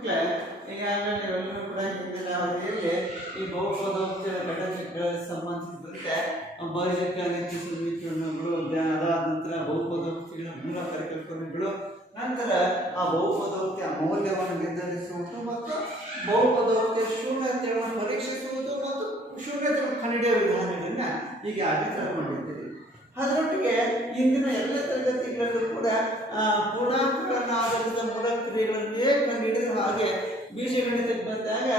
ಮಕ್ಕಳೇ ಈಗಾಗಲೇ ನೀವೆಲ್ಲರೂ ಕೂಡ ಹಿಂದಿನ ಅವಧಿಯಲ್ಲಿ ಈ ಬಹುಪದೋಕ್ತಿಯ ಘಟಕಕ್ಕೆ ಸಂಬಂಧಿಸಿದಂತೆ ಭಾಜಕ ನೀತಿ ಸಮೀಕರಣಗಳು, ಅದಾದ ನಂತರ ಬಹುಪದೋಕ್ತಿಗಳ ಮೂಲ ಪರಿಕಲ್ಪನೆಗಳು, ನಂತರ ಆ ಬಹುಪದೋಕ್ತಿಯ ಮೌಲ್ಯವನ್ನು ನಿರ್ಧರಿಸುವುದು ಮತ್ತು ಬಹುಪದೋಕ್ತಿಯ ಶೂನ್ಯತೆಯನ್ನು ಪರೀಕ್ಷಿಸುವುದು ಮತ್ತು ಶೂನ್ಯತೆಯನ್ನು ಕಂಡುಹಿಡಿಯುವ ವಿಧಾನಗಳನ್ನ ಈಗಾಗಲೇ ಮಾಡಿದ್ದೀರಿ. ಅದರೊಟ್ಟಿಗೆ ಇಂದಿನ ಎಲ್ಲ ತರಗತಿಗಳಲ್ಲೂ ಕೂಡ ಪೂರ್ಣಾಂಕಗಳನ್ನು ಆಧರಿಸಿದ ಮೂಲ ಕ್ರಿಯೆಗಳನ್ನೇ ಕಂಡುಹಿಡಿದು, ಹಾಗೆ ಬೀಜಗಣಿತಕ್ಕೆ ಬಂದಾಗ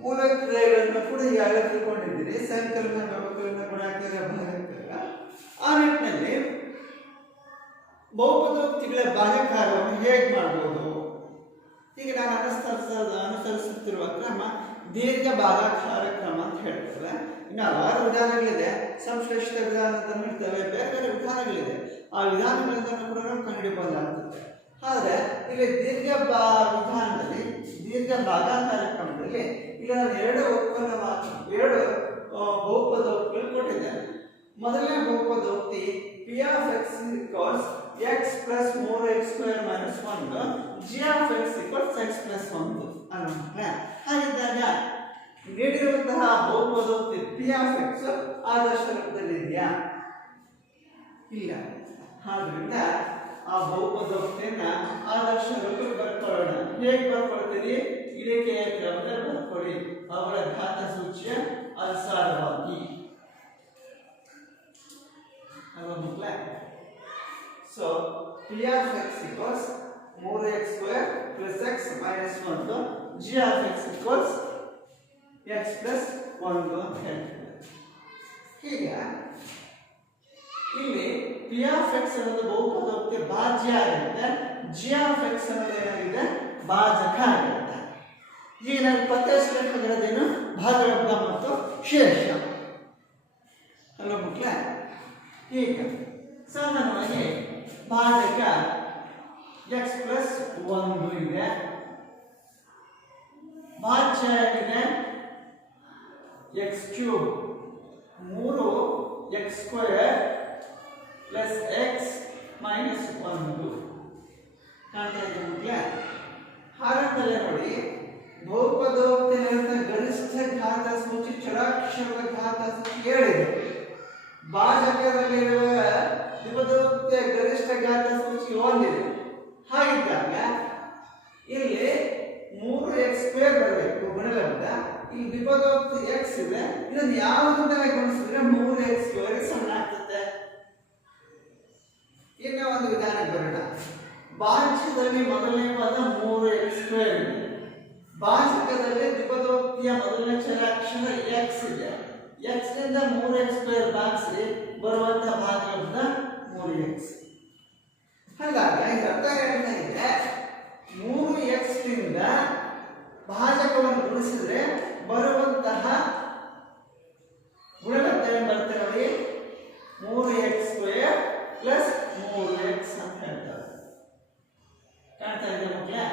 ಮೂಲ ಕ್ರಿಯೆಗಳನ್ನು ಕೂಡ ಈಗಾಗಲೇ ತಿಳ್ಕೊಂಡಿದ್ದೀರಿ. ಸಂಕಲನ, ವ್ಯವಕಲನ, ಗುಣಾಕಾರ, ಭಾಗಾಕಾರ. ಆ ನಿಟ್ಟಿನಲ್ಲಿ ಬಹುಪದೋಕ್ತಿಗಳ ಭಾಗಾಕಾರವನ್ನು ಹೇಗೆ ಮಾಡಬಹುದು? ಈಗ ನಾನು ಅನುಸರಿಸುತ್ತಿರುವ ಕ್ರಮ ದೀರ್ಘ ಭಾಗಾಕಾರ ಕ್ರಮ ಅಂತ ಹೇಳ್ತೇವೆ. ಇನ್ನು ಹಲವಾರು ವಿಧಾನಗಳಿದೆ, ಸಂಶ್ಲೇಷಿತ ವಿಧಾನ ಅಂತ ಹೇಳ್ತೇವೆ, ಬೇರೆ ಬೇರೆ ವಿಧಾನಗಳಿದೆ. ಆ ವಿಧಾನಗಳಿಂದ ಕೂಡ ಕಂಡುಹಿಡಿಯಬಹುದಾಗ್ತದೆ. ಆದರೆ ಇಲ್ಲಿ ವಿಧಾನದಲ್ಲಿ ದೀರ್ಘ ಭಾಗಾಕಾರ ಕ್ರಮದಲ್ಲಿ ಈಗ ನಾನು ಎರಡು ಬಹುಪದೋಕ್ತಿಗಳು ಕೊಟ್ಟಿದ್ದೇನೆ. ಮೊದಲನೇ ಬಹುಪದೋಕ್ತಿ p of x equals x plus 3x² minus 1, g of x equals x plus 1 ಅನ್ನೋಣ. ಹಾಗಿದ್ದಾಗ ನೀಡಿರುವಂತಹ ಬಹುಪದೋಕ್ತಿ p of x ಆದರ್ಶ ರೂಪದಲ್ಲಿ ಇದೆಯಾ? ಇಲ್ಲ. ಆದ್ದರಿಂದ ಆ ಬಹುಪದೋಕ್ತಿಯನ್ನ ಆದರ್ಶ ರೂಪಕ್ಕೆ ಬರ್ಕೊಳ್ಳೋಣ. ಹೇಗೆ ಬರ್ಕೊಳ್ತೀರಿ? ಇಳಿಕೆಯ ಕ್ರಮದಲ್ಲಿ ಬರ್ಕೊಳ್ಳಿ, ಅವರ ಘಾತ ಸೂಚ್ಯ ಅನುಸಾರವಾಗಿ. So p of x equals 3x² plus x minus 1, g of x equals x plus 1 ಅಂತ ಹೇಳ್ತೀವಿ. ಹೀಗೆ ಇಲ್ಲಿ p of x ಅನ್ನೋದು ಬಹುಪದೋಕ್ತಿ ಭಾಜ್ಯ ಆಗುತ್ತೆ, g of x ಅನ್ನೋದು ಏನಾಗಿದೆ? ಭಾಜಕ ಆಗುತ್ತೆ. ಈಗ ನಾನು ಪತ್ತೆಹಚ್ಚಬೇಕಾಗಿರೋದೇನು? ಭಾಗಲಬ್ಧ ಮತ್ತು ಶೇಷ ಅಲ್ಲ ಮಕ್ಕಳೇ? ಈಗ ಸಾಮಾನ್ಯವಾಗಿ ಭಾಜಕ x plus 1 ಇದೆ, ಭಾಜ್ಯ ಇದೆ x³ 3x² plus x minus 1 ಕಾಣ್ತಾ ಇದೆ ಮಕ್ಕಳೇ. ಹಾಗಾದರೆ ನೋಡಿ, ಬಹುಪದೋಕ್ತಿಯಲ್ಲಿರುವ ಗರಿಷ್ಠ ಘಾತ ಸೂಚಿ ಚರಾಕ್ಷರದ ಘಾತ ಸೂಚಿ 7 ಇದೆ. ಭಾಜಕದಲ್ಲಿರುವ ದ್ವಿಪದೋಕ್ತಿಯ ಗರಿಷ್ಠ ಘಾತ ಸೂಚಿ 1 ಇದೆ. ಹಾಗಿದ್ದಾಗ ಇಲ್ಲಿ 3x² ಬರಬೇಕು ಗುಣಲಬ್ಧ. ಇಲ್ಲಿ ದ್ವಿಪದೋಕ್ತಿ x ಇದೆ, ಇದನ್ನು ಯಾವುದನ್ನ ಗುಣಿಸಿದ್ರೆ 3x² ಸಮ ಆಗ್ತದೆ. ಇನ್ನು ಒಂದು ವಿಧಾನಕ್ಕೆ ಬರೋಣ. ಭಾಜ್ಯದಲ್ಲಿ ಮೊದಲನೇ ಪದ 3x² ಇದೆ, ಭಾಜಕದಲ್ಲಿ ದ್ವಿಪದೋಕ್ತಿಯ ಮೊದಲನೇ ಚರಾಕ್ಷರ x ಇದೆ. x ನಿಂದ 3x² ಭಾಗಿಸಿ ಬರುವಂತಹ ಭಾಗಲಬ್ಧ 3x. ಹಾಗಾಗಿ ಅರ್ಥ ಹೇಳ್ತಾ ಇದೆ, 3x ನಿಂದ ಭಾಜಕವನ್ನು ಗುಣಿಸಿದ್ರೆ ಬರುವಂತಹ ಗುಣಲಬ್ಧ ಏನು ಬರುತ್ತೆ ನೋಡಿ? 3x² ಪ್ಲಸ್ 3x ಅಂತ ಹೇಳ್ತಾರೆ. ಕಾಣ್ತಾ ಇದೆ ಮಕ್ಕಳೇ?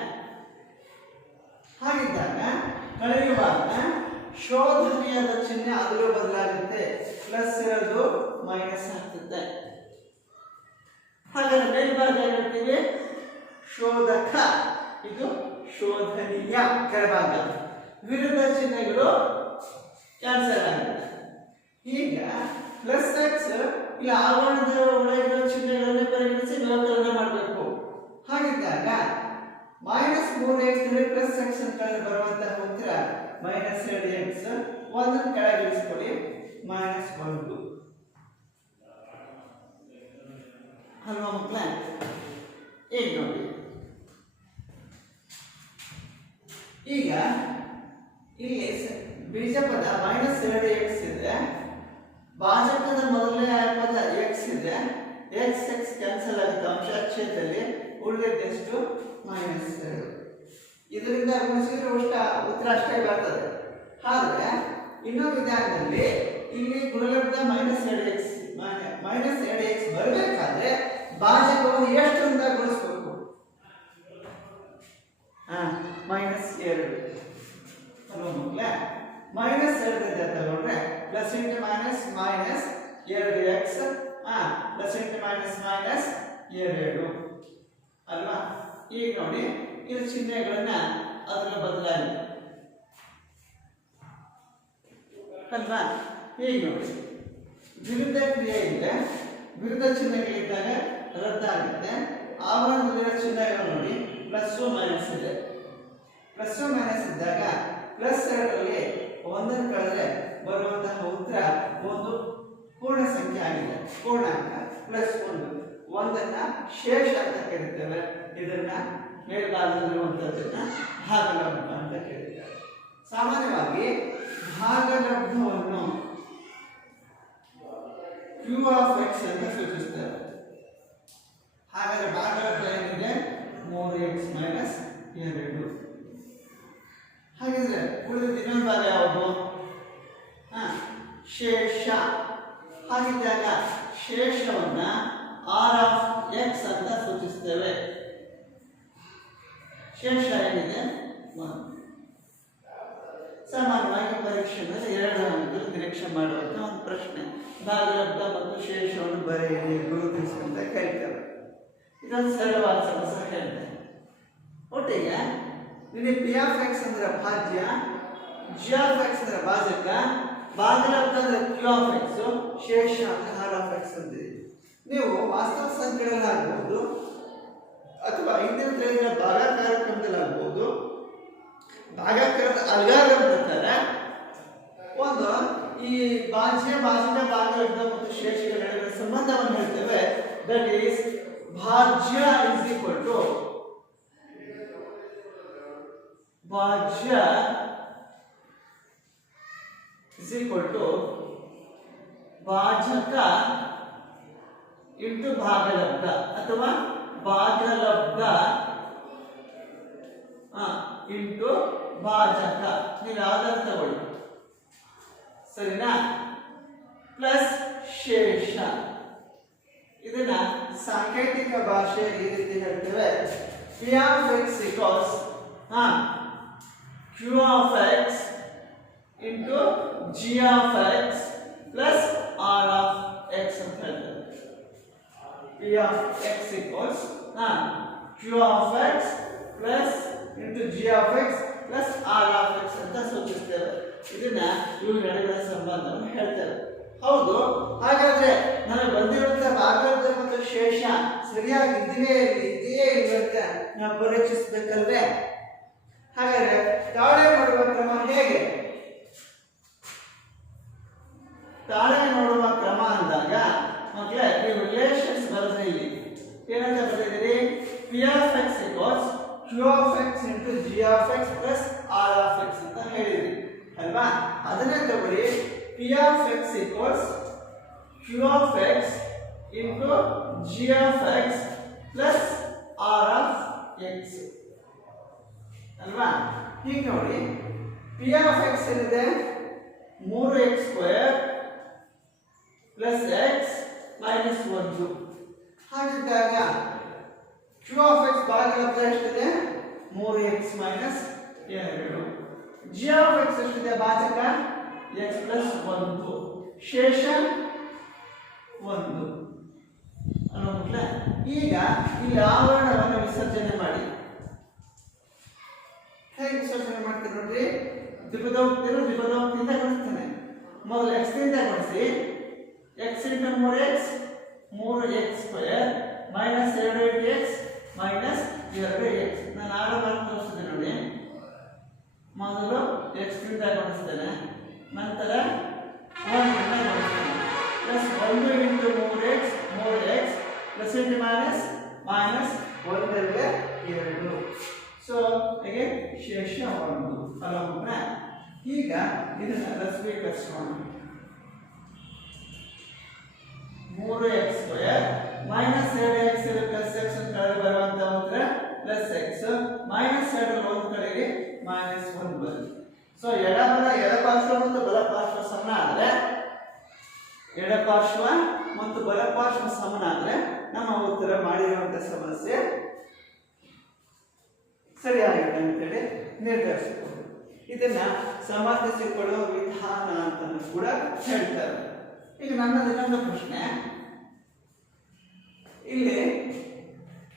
ಹಾಗಿದ್ದಾಗ ಕಳೆಯುವಾಗ ಶೋಧನೀಯದ ಚಿಹ್ನೆ ಅದರಲ್ಲೂ ಬದಲಾಗುತ್ತೆ, ಪ್ಲಸ್ ಇರೋದು ಮೈನಸ್ ಆಗ್ತದೆ. ಹಾಗಾದ್ರೆ ಮೇಲ್ಭಾಗ ಹೇಳ್ತೀವಿ ಶೋಧಕ, ಇದು ಶೋಧನೀಯ ಕೆಳಭಾಗ. ವಿರುದ್ಧ ಚಿಹ್ನೆಗಳು ಕ್ಯಾನ್ಸಲ್ ಆಗುತ್ತೆ. ಈಗ ಪ್ಲಸ್ ಎಕ್ಸ್ ಇಲ್ಲ ಆವರಣದ ಒಳಗಿರೋ ಚಿಹ್ನೆಗಳನ್ನು ಪರಿಗಣಿಸಿ ವ್ಯವಕಲನ ಮಾಡಬೇಕು. ಹಾಗಿದ್ದಾಗ ಮೈನಸ್ 3x ಪ್ಲಸ್ ಎಕ್ಸ್ ಅಂತ ಬರುವಂತಹ ಉತ್ತರ ಮೈನಸ್ 2x. ಒಂದನ್ನು ಕೆಳಗಿಳಿಸ್ಕೊಳ್ಳಿ, ಮೈನಸ್ 1 ಅಲ್ವಾ ಮಕ್ಕಳೇ? ಈಗ ನೋಡಿ, ಈಗ ಇಲ್ಲಿ ಬೀಜಪದ ಮೈನಸ್ 2x ಇದೆ, ಭಾಜಕದ ಮೊದಲನೇ ಪದ x ಇದೆ, x ಕ್ಯಾನ್ಸಲ್ ಆಗುತ್ತೆ ಅಂಶ ಛೇದದಲ್ಲಿ, ಉಳಿದೆಷ್ಟು ಮೈನಸ್ 2. ಇದರಿಂದ ಗುಣಿಸಿದ್ರೆ ಉತ್ತರ ಅಷ್ಟೇ ಬರ್ತದೆ. ಆದರೆ ಇನ್ನೊಂದು ವಿಧಾನದಲ್ಲಿ ಇಲ್ಲಿ ಗುಣಲಬ್ಧ ಮೈನಸ್ 2x ಬರಬೇಕಾದ್ರೆ ಭಾಜಕವನ್ನು ಎಷ್ಟರಿಂದ ಗುಣಿಸ್ಬೇಕು? ಮೈನಸ್ 2 ಅಲ್ವಾ ಮಕ್ಕಳೇ? ಮೈನಸ್ 2 ತಗೊಂಡ್ರೆ plus into minus minus 2x, plus into minus minus 2 ಅಲ್ವಾ? ಈಗ ನೋಡಿ ಇದ್ರ ಚಿಹ್ನೆಗಳನ್ನ ಅದರ ಬದಲಾಗಿ ಅಲ್ವಾ. ಹೀಗೆ ನೋಡಿ, ವಿರುದ್ಧ ಕ್ರಿಯೆ ಇದೆ, ವಿರುದ್ಧ ಚಿಹ್ನೆಗಳಿದ್ದಾಗ ರದ್ದಾಗುತ್ತೆ. ಆವರಣದಲ್ಲಿರೋ ಚಿಹ್ನೆಗಳು ನೋಡಿ ಪ್ಲಸ್ ಮೈನಸ್ ಇದೆ. ಪ್ಲಸ್ ಮೈನಸ್ ಇದ್ದಾಗ ಪ್ಲಸ್ ಎರಡರಲ್ಲಿ ಒಂದನ್ನು ಕಳೆದ್ರೆ ಬರುವಂತಹ ಉತ್ತರ ಒಂದು ಪೂರ್ಣ ಸಂಖ್ಯೆ ಆಗಿದೆ, ಪೂರ್ಣಾಂಕ ಪ್ಲಸ್ ಒಂದನ್ನ ಶೇಷ ಅಂತ ಕರೀತೇವೆ. ಇದನ್ನ ಮೇಲ್ಭಾಗದಲ್ಲಿರುವಂತದ್ದನ್ನ ಭಾಗಲಬ್ಧ ಅಂತ ಕರೀತಾರೆ. ಸಾಮಾನ್ಯವಾಗಿ ಭಾಗಲಬ್ಧವನ್ನು q ಆಫ್ x ಅಂತ ಸೂಚಿಸ್ತೇವೆ. ಹಾಗಾದ್ರೆ ಭಾಗಲಬ್ಧ ಏನಿದೆ 3x ಮೈನಸ್ 2. ಹಾಗಿದ್ರೆ ಉಳಿದ ಇನ್ನೊಂದು ಭಾಗ ಯಾವುದು? ಶೇಷ. ಹಾಗಿದ್ದಾಗ ಶೇಷವನ್ನ ಆರ್ ಆಫ್ ಎಕ್ಸ್ ಅಂತ ಸೂಚಿಸ್ತೇವೆ. ಶೇಷ ಏನಿದೆ 1. ಸಾಮಾನ್ಯವಾಗಿ ಪರೀಕ್ಷೆಯಲ್ಲಿ 2 ಅಂಕದಲ್ಲಿ ನಿರೀಕ್ಷೆ ಮಾಡುವಂತ ಒಂದು ಪ್ರಶ್ನೆ. ಭಾಗಲಬ್ಧ ಮತ್ತು ಶೇಷವನ್ನು ಬರೆಯಿರಿ, ಗುರುತಿಸಿ ಅಂತ ಕರೀತಾರೆ. ಇದೊಂದು ಸರಳವಾದ ಸಮಸ್ಯೆ ಹೇಳ್ತೇನೆ. ಒಟ್ಟಿಗೆ ನಿಮಗೆ ಪಿ ಆಫ್ ಎಕ್ಸ್ ಅಂದ್ರೆ ಭಾಜ್ಯ, ಜಿ ಆಫ್ ಎಕ್ಸ್ ಅಂದ್ರೆ ಭಾಜಕ, ಭಾಗಲಬ್ಧ ಅಂದ್ರೆ ಕ್ಯೂ ಆಫ್ ಎಕ್ಸ್, ಶೇಷ ಅಂದ್ರೆ ಆರ್ ಆಫ್ ಎಕ್ಸ್ ಅಂತೀರಿ. ನೀವು ವಾಸ್ತವ ಸಂಖ್ಯೆಗಳಲ್ಲಿ ಆಗ್ಬಹುದು ಅಥವಾ ಹಿಂದಿನ ತಿಳಿದ ಭಾಗಾಕಾರ ಕ್ರಮದಲ್ಲಿ ಆಗ್ಬಹುದು. ಭಾಗಾಕಾರದ ಅಲ್ಗಾರಿದಮ್ ಪ್ರಕಾರ ಒಂದು ಈ ಭಾಜ್ಯ, ಭಾಜಕ, ಭಾಗಲಬ್ಧ ಮತ್ತು ಶೇಷಗಳ ನಡುವಿನ ಸಂಬಂಧವನ್ನು ಹೇಳ್ತೇವೆ. ದಟ್ ಈಸ್ ಭಾಜ್ಯ ಇಸ್ ಈಕ್ವಲ್ ಟು ಭಾಜ್ಯ is equal to ಭಾಜಕ ಇಂಟು ಭಾಗಲಬ್ಧ ಅಥವಾ ಭಾಗಲಬ್ಧ ಇಂಟು ಭಾಜಕ. ನೀವು ಯಾವ್ದಾದ್ರು ತಗೊಳ್ಳಿ, ಸರಿನಾ? ಪ್ಲಸ್ ಶೇಷ. ಇದನ್ನ ಸಾಂಕೇತಿಕ ಭಾಷೆಯಲ್ಲಿ ಈ ರೀತಿ ಹೇಳ್ತೇವೆ. P of x equals q of x into g of x plus r of x ಅಂತ ಹೇಳ್ತೇವೆ. p of x equals q of x plus into g of x plus r of x ಅಂತ ಸೂಚಿಸ್ತೇವೆ. ಇದನ್ನ ಇವು ನಡುವಿನ ಸಂಬಂಧವನ್ನು ಹೇಳ್ತೇವೆ. ಹೌದು, ಹಾಗಾದ್ರೆ ನಮಗೆ ಬಂದಿರುವಂತಹ ಭಾಗಲಬ್ಧ ಮತ್ತು ಶೇಷ ಸರಿಯಾಗಿ ಇದೆಯೇ ಇರುವಂತೆ ನಾವು ಪರೀಕ್ಷಿಸಬೇಕಲ್ವೇ? ಹಾಗಾದ್ರೆ ತಾಳೆ ನೋಡುವ ಕ್ರಮ ಹೇಗೆ? ತಾಳೆ ನೋಡುವ ಕ್ರಮ ಅಂದಾಗ ಮಕ್ಕಳೇ ನೀವು ರಿಲೇಷನ್ಸ್ ಬರೆದ್ರೆ ಇಲ್ಲಿ ಏನಂತ ಬರೆದಿರಿ? P of x equals q of x into g of x plus r of x ಅಂತ ಹೇಳಿದ್ರಿ ಅಲ್ವಾ? ಅದನ್ನೇ ತಗೊಳ್ಳಿ. P of x equals q of x into g of x plus r of x ಅಲ್ವಾ? ಹೀಗೆ ನೋಡಿ, ಪಿ ಆಫ್ ಎಕ್ಸ್ ಏನಿದೆ 3x² plus X minus 1. ಹಾಗಿದ್ದಾಗ ಕ್ಯೂ ಆಫ್ ಎಕ್ಸ್ ಭಾಗಲಬ್ಧ ಎಷ್ಟಿದೆ? 3x minus 2. G of X ಎಷ್ಟಿದೆ? ಭಾಜಕ x ಪ್ಲಸ್ 1, ಶೇಷ 1 ಅಲ್ವಾ? ಈಗ ಇಲ್ಲಿ ಆವರಣವನ್ನು ವಿಸರ್ಜನೆ ಮಾಡಿ. ಹೇಗೆ ವಿಸರ್ಜನೆ ಮಾಡ್ತೀರಿ ನೋಡ್ರಿ? ದ್ವಿಪದ ಹೋಗ್ತಿಂದ ಗುಣಿಸ್ತಾನೆ. ಮೊದಲು x ದಿಂದ ಗುಣಿಸಿ. x into 3x 3x² minus 2x minus 2x. ನಾನು ಆರು ಮಾಡಿ ತೋರಿಸಿದೆ ನೋಡಿ. ಮೊದಲು x ದಿಂದ ಗುಣಿಸ್ತೇನೆ, ನಂತರ 1 ರಿಂದ ಗುಣಿಸ್ತೇನೆ. Plus 1 into 3x 3x plus into minus minus 1 2. So ಹಾಗೆ ಶೇಷ 1 ಅಲ್ವಾ? ಈಗ ಇದನ್ನ ರಸೀಕರಿಸೋಣ. 3x² minus 2x plus x ಅಂತ ಬರುವಂತ ಉತ್ತರ ಪ್ಲಸ್ x ಮೈನಸ್ 2 ಒಂದು ಕಡೆಗೆ ಮೈನಸ್ 1 ಬರುತ್ತೆ. ಸೊ ಎಡಪಾರ್ಶ್ವ ಮತ್ತು ಬಲಪಾರ್ಶ್ವ ಸಮನಾದ್ರೆ ಎಡಪಾರ್ಶ್ವ ಮತ್ತು ಬಲಪಾರ್ಶ್ವ ಸಮನಾದ್ರೆ ನಮ್ಮ ಉತ್ತರ ಮಾಡಿರುವಂತ ಸಮಸ್ಯೆ ಸರಿಯಾಗಿದೆ ಅಂತೇಳಿ ನಿರ್ಧರಿಸಬಹುದು. ಇದನ್ನ ಸಮರ್ಥಿಸಿಕೊಳ್ಳುವ ವಿಧಾನ ಅಂತ ಕೂಡ ಹೇಳ್ತಾರೆ. ಈಗ ನನ್ನದು ಇನ್ನೊಂದು ಪ್ರಶ್ನೆ. ಇಲ್ಲಿ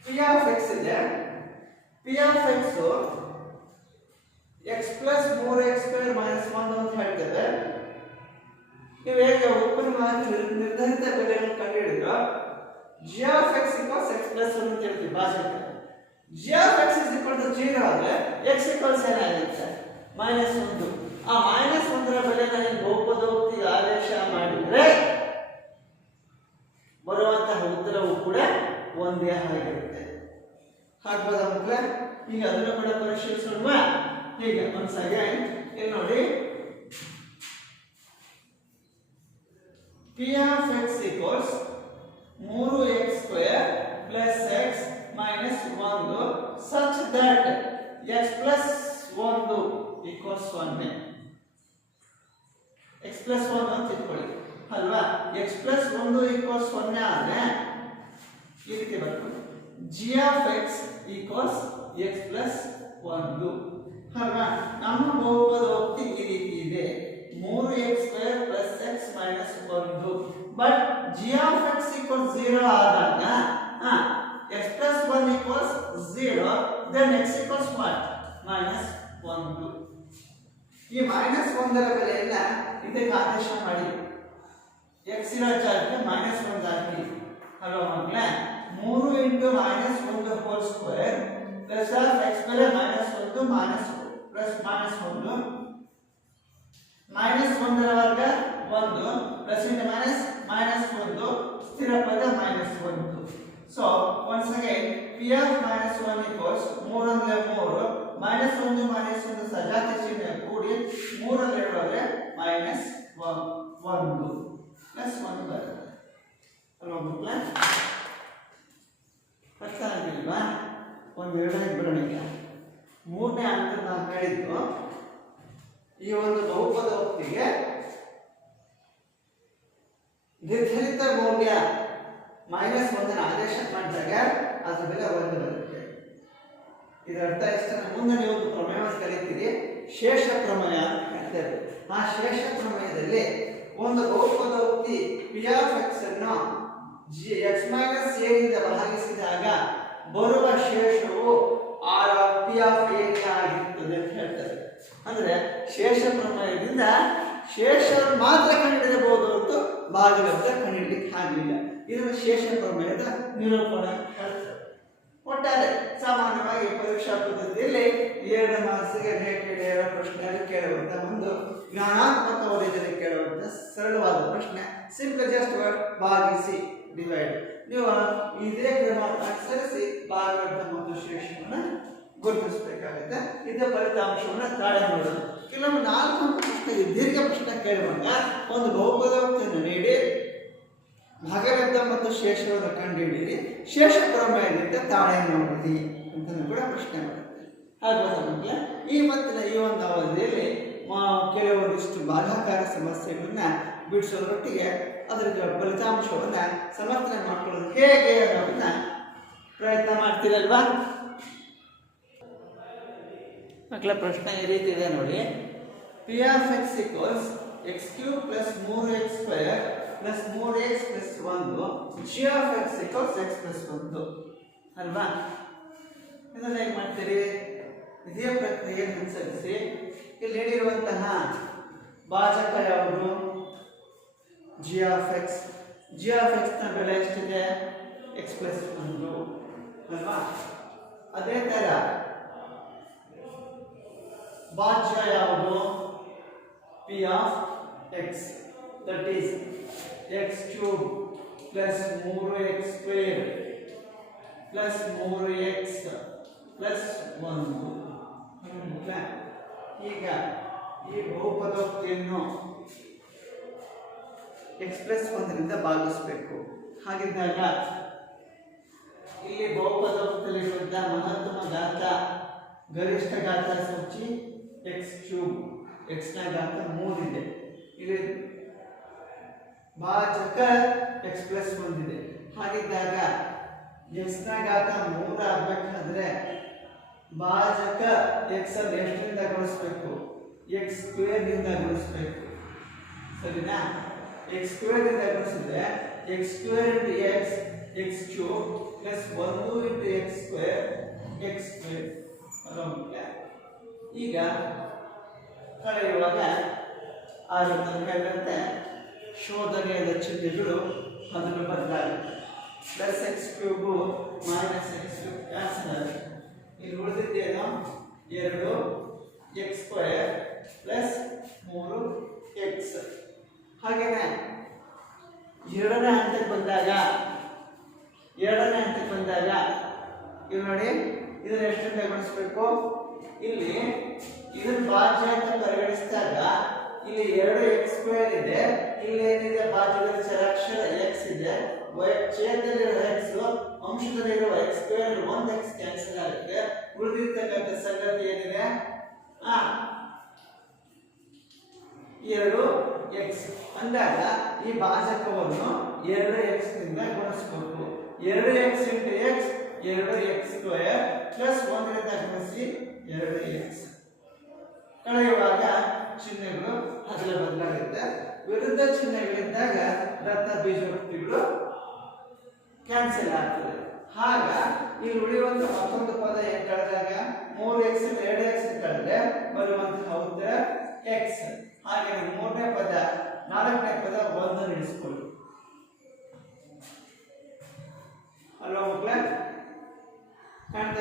ಪಿ ಆಫ್ ಎಕ್ಸ್ ಇದೆ. P of X X plus 3x² - 1 ಅಂತ ಹೇಳ್ತೇವೆ. ನೀವು ಹೇಗೆ ಉತ್ಪನ್ನವಾಗಿ ನಿರ್ಧರಿತ ಬೆಲೆಯನ್ನು ಕಂಡುಹಿಡಿದ್ರು g of x equals x plus 1 ಅಂತ ಹೇಳ್ತೀವಿ ಭಾಷೆಗೆ. g of x is equal to 0 ಆದ್ರೆ x equals ಏನಾಗುತ್ತೆ -1. ಆ -1 ರ ಬೆಲೆನ ನೀವು ಬಹುಪದೋಕ್ತಿಗೆ ಆದೇಶ ಮಾಡಿದ್ರೆ ಬರುವಂತಹ ಉತ್ತರವು ಕೂಡ ಒಂದೇ ಆಗಿರುತ್ತೆ. ಹಾಗಬಹುದಾ ಮಕ್ಕಳೇ? ಈಗ ಅದನ್ನು ಕೂಡ ಪರಿಶೀಲಿಸೋಣ. ಹೀಗೆ once again ಇಲ್ಲಿ ನೋಡಿ p of x equals 3x² plus x minus 1 such that x plus 1 equals 1. x plus 1 ಅಂತ ಇಟ್ಕೊಳ್ಳಿ ಅಲ್ವಾ. x plus 1 equals 1 ಆದ್ರೆ ಈ ರೀತಿ ಬರ್ತದೆ g of x equals x plus 1 ಅಲ್ವಾ. ನಮ್ಮ ಬಹುಪದೋಕ್ತಿ ಈ ರೀತಿ ಇದೆ 3x² plus x minus 1. But g of x equals 0 ಆದಾಗ x plus 1 equals 0, then x equals what? -1. ಈ -1 ರ ಬೆಲೆಯನ್ನ ಇದಕ್ಕೆ ಆದೇಶ ಮಾಡಿ x ಇರೋ ಜಾಗಕ್ಕೆ -1 ಹಾಕಿ ಅಲ್ವಾ ಮಕ್ಕಳೇ. 3 into -1 whole square plus x ಬೆಲೆ -1 plus -1 -1 ರ ವರ್ಗ 1 plus into -1 ಸ್ಥಿರ ಪದ -1. So once again p of -1 equals 3 ಅಂದ್ರೆ 3 -1 ಸಜಾತಿ ಚಿಹ್ನೆ ಕೂಡಿ 3 ಅಂದ್ರೆ 2 ಅಂದ್ರೆ -1 plus 1 ಬರುತ್ತೆ ಅಲ್ವಾ ಮಕ್ಕಳೇ. ಅರ್ಥ ಆಗಿಲ್ವಾ? ಒಂದು ಎರಡನೇ ಬಿಡೋಣ. ಈಗ ಮೂರನೇ ಅಂತ ನಾವು ಹೇಳಿದ್ದು ಈ ಒಂದು ಬಹುಪದೋಕ್ತಿಗೆ ನಿರ್ಧರಿತ ಮೌಲ್ಯ -1 ಆದೇಶ ಮಾಡಿದಾಗ ಅದರ ಬೆಲೆ 1 ಬರುತ್ತೆ. ಇದರ ಅರ್ಥ ಇಷ್ಟ. ಮುಂದೆ ನೀವು ಒಂದು ಪ್ರಮೇಯವನ್ನು ಕಲಿತೀರಿ, ಶೇಷ ಪ್ರಮೇಯ ಅಂತ ಹೇಳ್ತೇವೆ. ಆ ಶೇಷ ಪ್ರಮೇಯದಲ್ಲಿ ಒಂದು ಬಹುಪದೋಕ್ತಿ p of x ಅನ್ನು x - a ರಿಂದ ಭಾಗಿಸಿದಾಗ ಬರುವ ಶೇಷವು r of p of a ಆಗಿರುತ್ತದೆ ಅಂತ ಹೇಳ್ತಾರೆ. ಅಂದ್ರೆ ಶೇಷ ಪ್ರಮೇಯದಿಂದ ಶೇಷವನ್ನು ಮಾತ್ರ ಕಂಡುಹಿಡಿಯಬಹುದು ಹೊರತು ಭಾಗಲಬ್ಧ ಕಂಡುಹಿಡಿಯಲಿಕ್ಕೆ ಆಗಲಿಲ್ಲ. ಇದನ್ನು ಶೇಷ ಪ್ರಮೇಯದ ನಿರೂಪಣೆ ಹೇಳ್ತಾರೆ. ಒಟ್ಟಾರೆ ಸಾಮಾನ್ಯವಾಗಿ ಪರೀಕ್ಷಾ ಪದ್ಧತಿಯಲ್ಲಿ 2 ಮಾರ್ಕ್ಸ್ಗೆ ರಿಲೇಟೆಡ್ ಇರೋ ಪ್ರಶ್ನೆಗಳು ಕೇಳುವಂತ ಒಂದು ಜ್ಞಾನಾತ್ಮಕ ವಲಯದಲ್ಲಿ ಕೇಳುವಂತ ಸರಳವಾದ ಪ್ರಶ್ನೆ. ಸಿಂಪಲ್ ಜಸ್ಟ್ ವರ್ಡ್ ಭಾಗಿಸಿ ಡಿವೈಡ್. ನೀವು ಇದೇ ಕ್ರಮ ಅನುಸರಿಸಿ ಭಾಗಲಬ್ಧ ಮತ್ತು ಶೇಷವನ್ನು ಗುರುತಿಸಬೇಕಾಗುತ್ತೆ. ಇದರ ಫಲಿತಾಂಶವನ್ನು ತಾಳೆ ನೋಡೋದು. ಕೆಲವೊಂದು 4 ಅಂಕ ಪ್ರಶ್ನೆ ದೀರ್ಘ ಪ್ರಶ್ನೆ ಕೇಳುವಾಗ ಒಂದು ಬಹುಪದೋಕ್ತಿಯನ್ನು ನೀಡಿ ಭಾಗಲಬ್ಧ ಮತ್ತು ಶೇಷವನ್ನು ಕಂಡುಹಿಡಿಯಿರಿ, ಶೇಷ ಪ್ರಮೇಯದಿಂದ ತಾಳೆ ನೋಡಿರಿ ಅಂತ ಕೂಡ ಪ್ರಶ್ನೆ ಮಾಡುತ್ತೆ. ಹಾಗೆ ಇವತ್ತಿನ ಈ ಒಂದು ಅವಧಿಯಲ್ಲಿ ಕೆಲವೊಂದಿಷ್ಟು ಭಾಗಾಕಾರ ಸಮಸ್ಯೆಗಳನ್ನ ಬಿಡಿಸೋದ್ರೊಟ್ಟಿಗೆ ಅದರ ಫಲಿತಾಂಶವನ್ನು ಸಮರ್ಥನೆ ಮಾಡ್ಕೊಳ್ಳೋದು ಹೇಗೆ ಅನ್ನೋದನ್ನ ಪ್ರಯತ್ನ ಮಾಡ್ತೀರಲ್ವಾ ಮಕ್ಕಳ. ಪ್ರಶ್ನೆ ಈ ರೀತಿ ಇದೆ ನೋಡಿ. p of x equals x³ plus 3x² plus 3x plus 1 g of x equals x plus 1 ಅಲ್ವಾ. ಇದನ್ನ ಹೇಗೆ ಮಾಡ್ತೀರಿ? ಇದೇ ಪ್ರಕ್ರಿಯೆಯನ್ನು ಅನುಸರಿಸಿ ಇಲ್ಲಿ ನೀಡಿರುವಂತಹ ಭಾಜಕ ಯಾವುದು? g of x. g of x ನ ಬೆಲೆ ಎಷ್ಟಿದೆ? x plus 1 ಅಲ್ವಾ. ಅದೇ ತರ ಭಾಜ್ಯ ಯಾವುದು? p of x, that is x³ plus 3x² plus 3x plus 1. ಈಗ ಈ ಬಹುಪದೋಕ್ತಿಯನ್ನು x plus 1 ರಿಂದ ಭಾಗಿಸಬೇಕು. ಹಾಗಿದ್ದಾಗ ಇಲ್ಲಿ ಬಹುಪದೋಕ್ತಿಯಲ್ಲಿರುವಂಥ ಮಹತ್ತಮ ಘಾತ ಗರಿಷ್ಠ ಘಾತ ಸೂಚಿ x³ x ನ ಘಾತ 3 ಇದೆ. ಇಲ್ಲಿ ಭಾಜಕ x plus 1 ಇದೆ. ಹಾಗಿದ್ದಾಗ x ನ ಘಾತ 3 ಆಗಬೇಕಾದ್ರೆ ಭಾಜಕ x ಅನ್ನು ಎಷ್ಟರಿಂದ ಗುಣಿಸಬೇಕು? x² ನಿಂದ ಗುಣಿಸಬೇಕು. ಸರಿನಾ? x² ನಿಂದ ಗುಣಿಸಿದ್ರೆ x² into x x³ plus 1 into x² x square ಅಲ್ವಾ. ಈಗ ಕಳೆಯುವಾಗ ಹೇಳಿದಂತೆ ಶೋಧನೆಯ ಚಿಹ್ನೆಗಳು ಅದನ್ನು ಬದಲಾಗುತ್ತೆ. Plus x cube minus x cube cancel ಆಗುತ್ತೆ. ಇಲ್ಲಿ ಉಳಿದಿದ್ದೇನು 2 ಎಕ್ಸ್ ಸ್ಕ್ವೇರ್ ಪ್ಲಸ್ 3 ಎಕ್ಸ್. ಹಾಗೇನೆ ಎರಡನೇ ಹಂತಕ್ಕೆ ಬಂದಾಗ ಇಲ್ಲಿ ನೋಡಿ ಇದನ್ನ ಎಷ್ಟರಿಂದ ಗುಣಿಸ್ಬೇಕು. ಇಲ್ಲಿ ಇದನ್ನ ಭಾಜ್ಯ ಅಂತ ಪರಿಗಣಿಸಿದಾಗ ಇಲ್ಲಿ 2 ಎಕ್ಸ್ ಸ್ಕ್ವೇರ್ ಇದೆ, ಇಲ್ಲಿ ಏನಿದೆ ಭಾಜ್ಯದ ಚರಾಕ್ಷರ ಎಕ್ಸ್ ಇದೆ, ಛೇದದಲ್ಲಿರುವ ಎಕ್ಸ್ ಅಂಶದಲ್ಲಿರುವ ಎಕ್ಸ್ ಸ್ಕ್ವೇರ್ 1 ಎಕ್ಸ್ ಕ್ಯಾನ್ಸಲ್ ಆಗುತ್ತೆ. ಉಳಿದಿರ್ತಕ್ಕಂಥ ಸಂಗತಿ ಏನಿದೆ 2 ಎಕ್ಸ್ ಅಂದಾಗ ಈ ಭಾಜಕವನ್ನು 2 ಎಕ್ಸ್ ನಿಂದ ಗುಣಿಸಬೇಕು. 2 X into X 2 x square plus 1 ರಿಂದ ಗುಣಿಸಿ 2 ಎಕ್ಸ್. ಕಳೆಯುವಾಗ ಚಿಹ್ನೆಗಳು ಅದರ ಬದಲಾಗುತ್ತೆ. ವಿರುದ್ಧ ಚಿಹ್ನೆಗಳಿದ್ದಾಗ ದತ್ತ ಬೀಜೋಕ್ತಿಗಳು ಕ್ಯಾನ್ಸಲ್ ಆಗ್ತದೆ. ಆಗ ಇಲ್ಲಿ ಉಳಿಯುವಂತ ಮತ್ತೊಂದು ಪದ ಏನ್ ಕಳೆದಾಗ 3x 2x ಕಳೆದ್ರೆ ಬರುವಂತಹ ಉತ್ತರ x. ಹಾಗೆ ಮೂರನೇ ಪದ 4ನೇ ಪದ 1 ಇಳಿಸ್ಕೊಳ್ಳಿ ಅಲ್ವಾ ಮಕ್ಕಳೇ. ಕಾಣ್ತಾ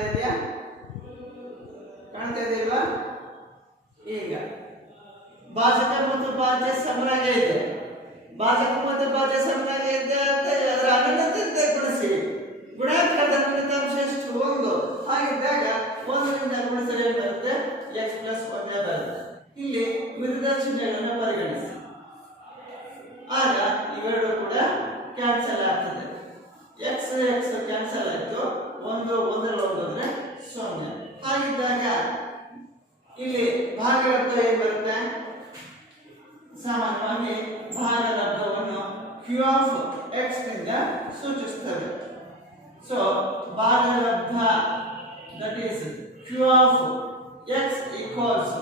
ಇದೆಯಲ್ವಾ. ಈಗ ಭಾಜಕ ಮತ್ತು ಭಾಜ್ಯ ಸಮನಾಗೇ ಇದೆ. ಭಾಜಕ ಮತ್ತು ಭಾಜ್ಯ ಸಮನಾಗೇ ಇದೆ ಅಂತ ಅದರ ಅನಂತತೆ ಗುಣಿಸಿ ಗುಣಾಕಾರದ ಫಲಿತಾಂಶ ಎಷ್ಟು 1. ಹಾಗಿದ್ದಾಗ 1 ರಿಂದ ಗುಣಿಸಿದರೆ ಬರುತ್ತೆ x ಪ್ಲಸ್ 1 ಬರುತ್ತೆ. ಇಲ್ಲಿ ವಿರುದ್ಧ ಚಿಹ್ನೆಗಳನ್ನು ಪರಿಗಣಿಸಿ ಆಗ ಇವೆರಡು ಕೂಡ ಕ್ಯಾನ್ಸಲ್ ಆಗ್ತದೆ. x ಕ್ಯಾನ್ಸಲ್ ಆಯ್ತು, 1 ಹೋದ್ರೆ 0. ಹಾಗಿದ್ದಾಗ ಇಲ್ಲಿ ಭಾಗಲಬ್ಧ ಏನು ಬರುತ್ತೆ. ಸಾಮಾನ್ಯವಾಗಿ ಭಾಗಲಬ್ಧವನ್ನು q ಆಫ್ x ನಿಂದ ಸೂಚಿಸುತ್ತೇವೆ. ಸೊ ಭಾಗಲಬ್ಧ that is q of x equals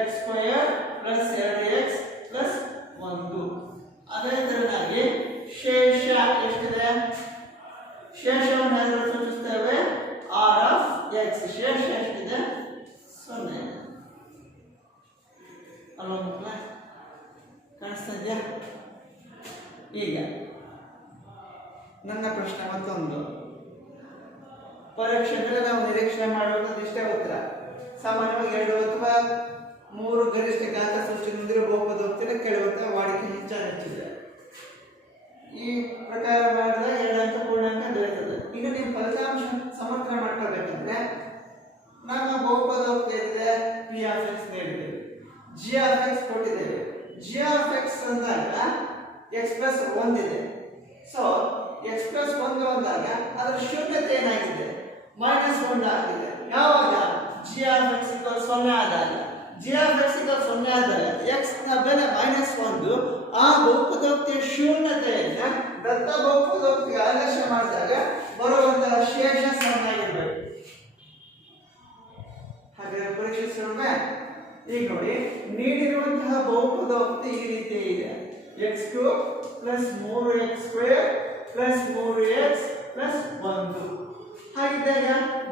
x square plus 2x plus 1. ಅದೇ ತರನಾಗಿ ಶೇಷ ಎಷ್ಟಿದೆ, ಶೇಷವನ್ನು ನಾವು ಸೂಚಿಸುತ್ತೇವೆ r ಆಫ್ x. ಶೇಷ ಎಷ್ಟಿದೆ 0 ಅಲ್ವಾ ಮಕ್ಕಳೇ. ಕಾಣಿಸ್ತಾ ಇದೆಯಾ. ಈಗ ನನ್ನ ಪ್ರಶ್ನೆ ಮತ್ತೊಂದು. ಪರೀಕ್ಷೆಗಳಲ್ಲಿ ನಾವು ನಿರೀಕ್ಷಣೆ ಮಾಡುವಂಥದ್ದು ಇಷ್ಟೇ ಉತ್ತರ. ಸಾಮಾನ್ಯವಾಗಿ 2 ಅಥವಾ 3 ಗರಿಷ್ಠ ಘಾತ ಸೂಚನೆಯೊಂದಿಗೆ ಬಹುಪದೋಕ್ತಿನ ಕೇಳುವಂತಹ ವಾಡಿಕೆ ಹೆಚ್ಚಿದೆ. ಈ ಪ್ರಕಾರ ಮಾಡಿದಾಗ 2 ಅಂಕ ಪೂರ್ಣಾಂಕ ದೊರೆಯುತ್ತದೆ. ಈಗ ನೀವು ಫಲಿತಾಂಶ ಸಮರ್ಥನೆ ಮಾಡ್ಕೊಳ್ಬೇಕಂದ್ರೆ ನಮ್ಮ ಬಹುಪದೋಕ್ತಿ ಏನಿದೆ p ಆಫ್ x ನೀಡಿದ್ದೇವೆ, g ಆಫ್ x ಕೊಟ್ಟಿದ್ದೇವೆ. g ಆಫ್ x ಅಂದಾಗ x ಪ್ಲಸ್ 1 ಇದೆ. ಸೊ x ಪ್ಲಸ್ 1 ಅಂದಾಗ ಅದರ ಶೂನ್ಯತೆ ಏನಾಗಿದೆ -1 ಆಗಿದೆ. ಯಾವಾಗ g ಆಫ್ x 0 ಆದಾಗ g ಆಫ್ x 0 ಆದಾಗ x ನ ಬೆಲೆ -1. ಆ ಬಹುಪದೋಕ್ತಿಯ ಶೂನ್ಯತೆಯನ್ನು ದತ್ತ ಬಹುಪದೋಕ್ತಿಗೆ ಆಲಕ್ಷ್ಯ ಮಾಡಿದಾಗ ಬರುವಂತಹ ಶೇಷ 0 ಆಗಿರಬೇಕು. ಹಾಗಾದ್ರೆ ಪರೀಕ್ಷಿಸೋಣ. ಈಗ ನೋಡಿ ನೀಡಿರುವಂತಹ ಬಹುಪದೋಕ್ತಿ ಈ ರೀತಿ ಇದೆ. x³ plus 3x square plus 3x plus 1. ಹಾಗಿದ್ದಾಗ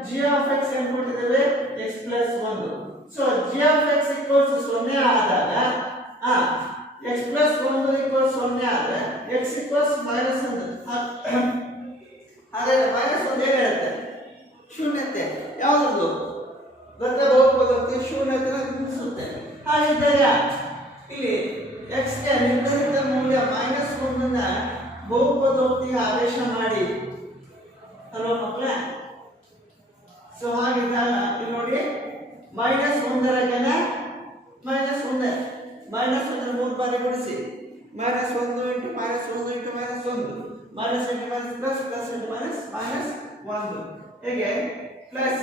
g ಆಫ್ x ಏನು ಕೊಟ್ಟಿದ್ದೇವೆ x plus 1. So g of x 0 ಆದಾಗ x ಪ್ಲಸ್ 1 0 ಆದ್ರೆ x -1. ಹಾಗಾದ್ರೆ -1 ಏನು ಹೇಳುತ್ತೆ ಶೂನ್ಯತೆ. ಯಾವುದು ದತ್ತ ಬಹುಪದೋಕ್ತಿ ಶೂನ್ಯತೆಯನ್ನು ಗುಣಿಸುತ್ತೆ. ಹಾಗಿದ್ದಾಗ ಇಲ್ಲಿ x ಗೆ ನಿರ್ಧರಿತ ಮೂಲ್ಯ -1 ಅನ್ನು ಬಹುಪದೋಕ್ತಿಗೆ ಆದೇಶ ಮಾಡಿ ಅಲ್ವಾ ಮಕ್ಕಳೇ. ಸೊ ಹಾಗಿದ್ದಾಗ ಇಲ್ಲಿ ನೋಡಿ -1 ರಗನೆ -1 3 ಬಾರಿ ಗುಣಿಸಿ -1 into -1 into -1 -1 into plus plus into -1 ಹೇಗೆ ಪ್ಲಸ್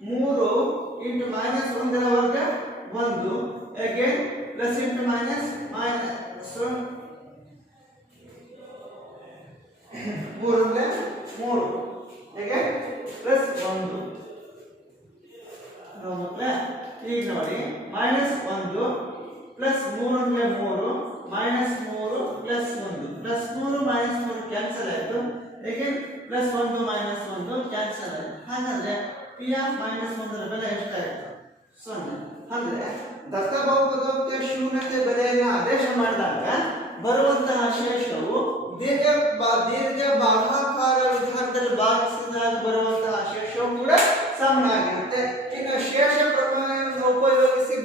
3 ಇಂಟು -1 ವರ್ಗ 1 ಹೇಗೆ ಪ್ಲಸ್ ಇಂಟು ಮೈನಸ್ 3 ಹೇಗೆ ಪ್ಲಸ್ 1. ಈಗ ನೋಡಿ -1 ಪ್ಲಸ್ 3 3 -3 ಪ್ಲಸ್ 1 ಪ್ಲಸ್ 3 -3 ಕ್ಯಾನ್ಸಲ್ ಆಯಿತು. ಹೇಗೆ ಪ್ಲಸ್ 1 -1 ಕ್ಯಾನ್ಸಲ್ ಹಾಗಾದ್ರೆ ಪಿ ಆಫ್ ಮೈನಸ್ 1 ರ ಬೆಲೆ ಎಷ್ಟಾಯಿತು? 0. ಅಂದ್ರೆ ದತ್ತ ಬಹುಪದೋಕ್ತಿಯ ಶೂನ್ಯತೆ ಬೆಲೆಯನ್ನು ಆದೇಶ ಮಾಡಿದಾಗ ಬರುವಂತಹ ಶೇಷವು ದೀರ್ಘ ಭಾಗಾಕಾರ ವಿಧಾನದಲ್ಲಿ ಭಾಗಿಸಿದಾಗ ಬರುವಂತಹ ಶೇಷವು ಕೂಡ ಸಮನಾಗಿರುತ್ತೆ. ಇನ್ನು ಶೇಷ ಪ್ರಮೇಯವನ್ನು ಉಪಯೋಗಿಸಿ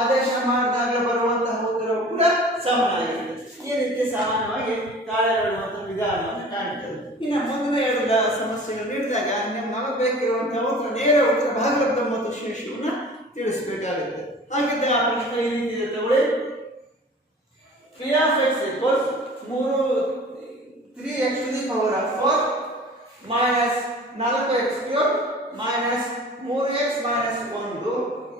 ಆದೇಶ ಮಾಡಿದಾಗ ಬರುವಂತಹ ಉತ್ತರವು ಕೂಡ ಸಮನಾಗಿರುತ್ತೆ. ಈ ರೀತಿ ಸಾಮಾನ್ಯವಾಗಿ ತಾಳೆಕೊಳ್ಳುವಂತಹ ವಿಧಾನವನ್ನು ಕಾಣುತ್ತದೆ. ಇನ್ನು ಮುಂದಿನ ಎರಡು ಸಮಸ್ಯೆಗಳು ನೀಡಿದಾಗ ನಮಗೆ ಬೇಕಿರುವಂತಹ ಉತ್ತರ ನೇರ ಉತ್ತರ ಭಾಗಲಬ್ಧ ಮತ್ತು ಶೇಷವನ್ನು ತಿಳಿಸಬೇಕಾಗುತ್ತೆ. ಹಾಗಿದ್ದರೆ ಆ ಪ್ರಶ್ನೆ ಈ ರೀತಿ ಇದೆ ತಗೊಳ್ಳಿ. P of x equals 3x to the power of 4 minus 4x cube minus 3x minus 1.